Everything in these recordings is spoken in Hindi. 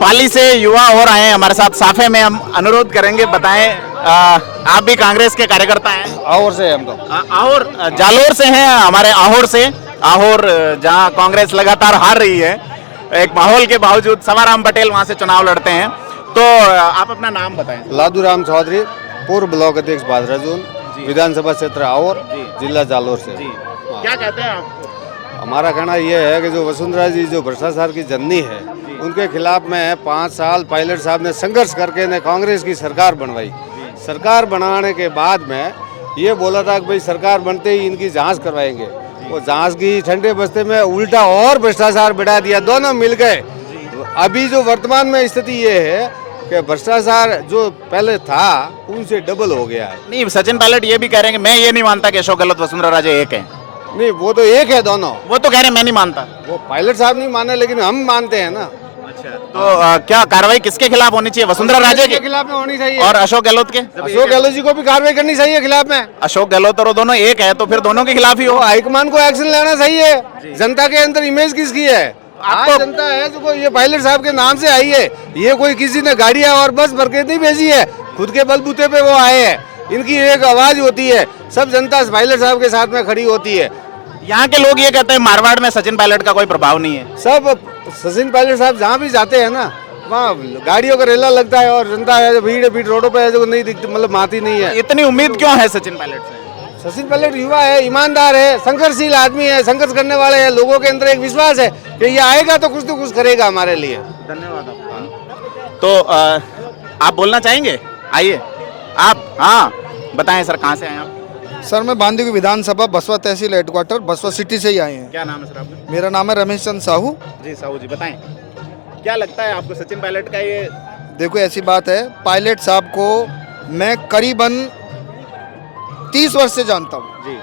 पाली से युवा और आए हैं हमारे साथ साफे में। हम अनुरोध करेंगे, बताएं आप भी कांग्रेस के कार्यकर्ता हैं? और से हम तो आहोर जालोर से हैं, हमारे आहोर से। आहोर जहां कांग्रेस लगातार हार रही है, एक माहौल के बावजूद सवाराम पटेल वहां से चुनाव लड़ते हैं। तो आप अपना नाम बताएं। लादूराम चौधरी, पूर्व ब्लॉक अध्यक्ष भादरा जोन, विधानसभा क्षेत्र और जिला जालोर से। क्या कहते हैं आप? हमारा कहना यह है कि जो वसुंधरा जी जो भ्रष्टाचार की जननी है, उनके खिलाफ में 5 साल पायलट साहब ने संघर्ष करके ने कांग्रेस की सरकार बनवाई। सरकार बनाने के बाद में ये बोला था कि भाई सरकार बनते ही इनकी जांच करवाएंगे। वो जांच की ठंडे बस्ते में उल्टा और भ्रष्टाचार बढ़ा दिया, दोनों मिल गए। अभी जो वर्तमान में स्थिति ये है कि भ्रष्टाचार जो पहले था उनसे डबल हो गया है। नहीं, सचिन पायलट ये भी कह रहे हैं कि मैं ये नहीं मानता कि अशोक गहलोत वसुंधरा राजे एक है। नहीं, वो तो एक है दोनों। वो तो कह रहे हैं मैं नहीं मानता। वो पायलट साहब नहीं माने, लेकिन हम मानते हैं ना। अच्छा, तो क्या कार्रवाई किसके खिलाफ होनी चाहिए? वसुंधरा राजे के खिलाफ में होनी चाहिए और अशोक गहलोत के? अशोक गहलोत जी को भी कार्रवाई करनी चाहिए खिलाफ में। अशोक गहलोत और वो दोनों एक है, तो फिर दोनों के खिलाफ ही हो। हाईकमान को एक्शन लेना चाहिए। जनता के अंदर इमेज किसकी है? आज जनता है जो ये पायलट साहब के नाम से आई है। ये कोई किसी ने गाड़ियां और बस भर के नहीं भेजी है, खुद के बलबूते पे वो आए हैं। इनकी एक आवाज होती है, सब जनता पायलट साहब के साथ में खड़ी होती है। यहाँ के लोग ये कहते हैं मारवाड़ में सचिन पायलट का कोई प्रभाव नहीं है। सब सचिन पायलट साहब जहाँ भी जाते हैं ना, वहाँ गाड़ियों का रेला लगता है और जनता है जो भीड़ रोडों पे जो नहीं दिखती, मतलब आती नहीं है। इतनी उम्मीद क्यों है सचिन पायलट से? सचिन पायलट युवा है, ईमानदार है, संघर्षशील आदमी है, संघर्ष करने वाले हैं। लोगों के अंदर एक विश्वास है कि ये आएगा तो कुछ करेगा हमारे लिए। धन्यवाद आपका। तो आप बोलना चाहेंगे? आइए आप। हाँ बताएं सर, कहाँ से आए आप? सर मैं बांदीकुई विधानसभा बसवा तहसील हेडक्वार्टर बसवा सिटी से ही आए हैं। क्या नाम है सर आपका? मेरा नाम है रमेश चंद साहू। जी साहू जी, बताएं क्या लगता है आपको सचिन पायलट का ये? देखो ऐसी बात है, पायलट साहब को मैं करीबन 30 वर्ष से जानता हूँ। जी,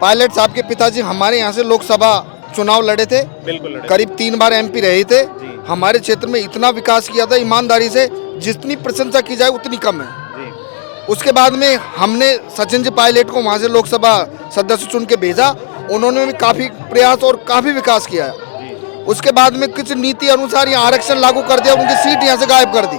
पायलट साहब के पिताजी हमारे यहाँ से लोकसभा चुनाव लड़े थे, बिल्कुल करीब 3 बार MP रहे थे। हमारे क्षेत्र में इतना विकास किया था ईमानदारी से, जितनी प्रशंसा की जाए उतनी कम है। उसके बाद में हमने सचिन जी पायलट को वहाँ से लोकसभा सदस्य चुन के भेजा। उन्होंने भी काफ़ी प्रयास और काफ़ी विकास किया है। उसके बाद में कुछ नीति अनुसार यहाँ आरक्षण लागू कर दिया, उनकी सीट यहाँ से गायब कर दी।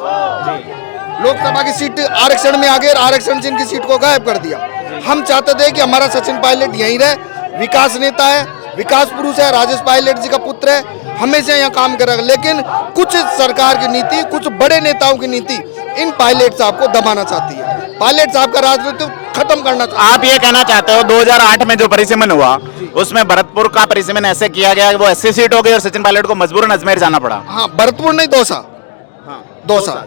लोकसभा की सीट आरक्षण में आ गई, आरक्षण से इनकी सीट को गायब कर दिया। हम चाहते थे कि हमारा सचिन पायलट यहीं रहे, विकास नेता है, विकास पुरुष है, राजेश पायलट जी का पुत्र है, हमेशा यहाँ काम करेगा। लेकिन कुछ सरकार की नीति, कुछ बड़े नेताओं की नीति इन पायलट साहब को दबाना चाहती है। पायलट साहब का राजनीति खत्म करना चाहते हैं। आप ये कहना चाहते हो 2008 में जो परिसीमन हुआ उसमें भरतपुर का परिसीमन ऐसे किया गया कि वो 80 सीट हो गई और सचिन पायलट को मजबूरन अजमेर जाना पड़ा? हाँ, भरतपुर नहीं, दौसा,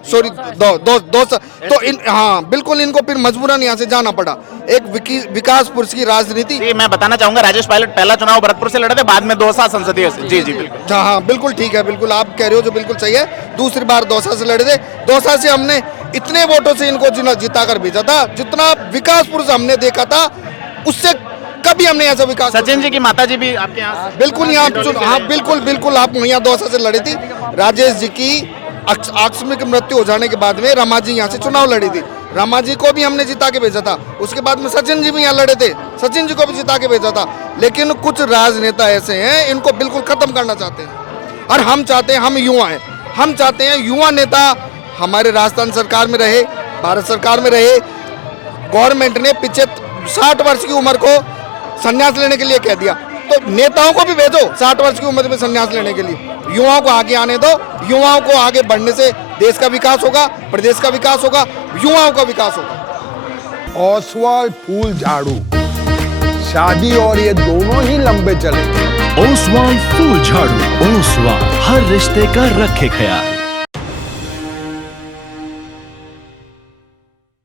सॉरी दौसा। तो इन, हाँ बिल्कुल, इनको फिर मजबूरन यहाँ से जाना पड़ा। एक विकास पुरुष की राजनीति। जी, मैं बताना चाहूंगा राजेश पायलट पहला चुनाव भरतपुर से लड़े थे, बाद में दौसा संसदीय से। जी जी बिल्कुल। हाँ बिल्कुल ठीक है, बिल्कुल आप कह रहे हो जो बिल्कुल सही है। दूसरी बार दौसा से लड़े थे। दौसा से हमने इतने वोटों से इनको जिता कर भेजा था, जितना विकास पुरुष हमने देखा था उससे कभी हमने ऐसा विकास। सचिन जी की माता जी भी आपके यहाँ? बिल्कुल यहाँ, हाँ बिल्कुल आप यहाँ दौसा से लड़ी थी। राजेश जी की आकस्मिक मृत्यु हो जाने के बाद में रमा जी यहाँ से चुनाव लड़ी थी। रमा जी को भी हमने जिता के भेजा था। उसके बाद में सचिन जी भी यहाँ लड़े थे, सचिन जी को भी जिता के भेजा था। लेकिन कुछ राजनेता ऐसे हैं, इनको बिल्कुल खत्म करना चाहते हैं। और हम चाहते हैं, हम युवा हैं, हम चाहते हैं युवा नेता हमारे राजस्थान सरकार में रहे, भारत सरकार में रहे। गवर्नमेंट ने 60 वर्ष की उम्र को संन्यास लेने के लिए कह दिया, तो नेताओं को भी भेजो 60 वर्ष की उम्र में संन्यास लेने के लिए। युवाओं को आगे आने दो, युवाओं को आगे बढ़ने से देश का विकास होगा, प्रदेश का विकास होगा, युवाओं का विकास होगा। ओसवाल फूल झाड़ू, शादी और ये दोनों ही लंबे चलेंगे। ओसवाल फूल झाड़ू, ओसवाल हर रिश्ते का रखे ख्याल।